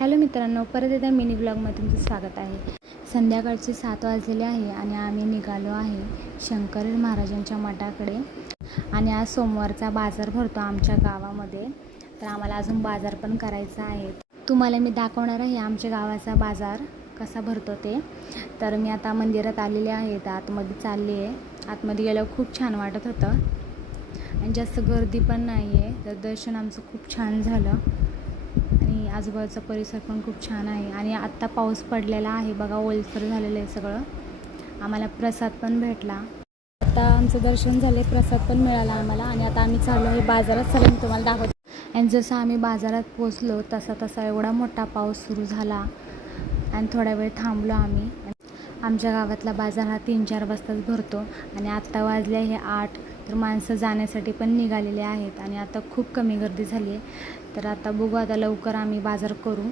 Hello मित्रांनो, परत एकदा मिनी ब्लॉगमध्ये तुमचं स्वागत आहे। संध्याकाळचे 7 वाजलेले आहे आणि आम्ही निघालो आहे शंकर महाराजांच्या मठाकडे। आणि आज सोमवारचा बाजार भरतो आमच्या गावामध्ये, तर आम्हाला अजून बाजार पण करायचा आहे। तुम्हाला मी दाखवणार आहे आमच्या गावाचा बाजार कसा भरतो ते। तर मी आता मंदिरात आलेले आहे, तर आतमध्ये चालली आहे। आतमध्ये गेल्यावर खूप छान वाटत होतं आणि जास्त गर्दी पण नाही आहे, तर दर्शन आमचं खूप छान झालं आणि आजूबाजूचा परिसर पण खूप छान आहे। आणि आत्ता पाऊस पडलेला आहे बघा, ओलसर झालेलं आहे सगळं। आम्हाला प्रसाद पण भेटला। आता आमचं दर्शन झाले, प्रसाद पण मिळाला आम्हाला आणि आता आम्ही चाललो आहे बाजारात। चला मी तुम्हाला दाखवते। आणि जसं आम्ही बाजारात पोचलो तसा एवढा मोठा पाऊस सुरू झाला आणि थोडा वेळ थांबलो आम्ही। आमच्या गावातला बाजार हा 3-4 वाजताच भरतो आणि आत्ता वाजले हे 8, तर माणसं जाण्यासाठी पण निघालेले आहेत आणि आता खूप कमी गर्दी झाली आहे। तर आता बघू, आता लवकर आम्ही बाजार करू।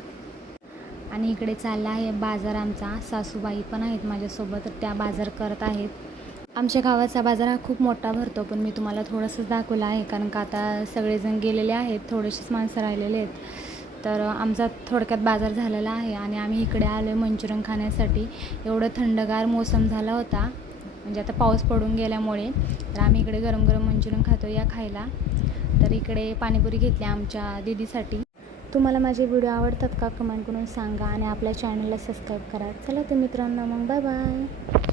आणि इकडे चालला आहे बाजार आमचा, सासूबाई पण आहेत माझ्यासोबत, तर त्या बाजार करत आहेत। आमच्या गावाचा बाजार हा खूप मोठा भरतो, पण मी तुम्हाला थोडंसंच दाखवलं आहे कारण का आता सगळेजण गेलेले आहेत, थोडेसेच माणसं राहिलेले आहेत। तर आमचा थोडक्यात बाजार झालेला आहे आणि आम्ही इकडे आलो आहे मंचुरियन खाण्यासाठी। एवढं थंडगार मोसम झाला होता, म्हणजे आता पाऊस पडून गेल्यामुळे, तर आम्ही इकडे गरम गरम मंचुरियन खातो, या खायला। तर इकडे पाणीपुरी घेतली आमच्या दीदीसाठी। तुम्हाला माझे व्हिडिओ आवडतात का, कमेंट करून सांगा आणि आपल्या चॅनलला सबस्क्राईब करा। चला तर मित्रांनो, मग बाय बाय।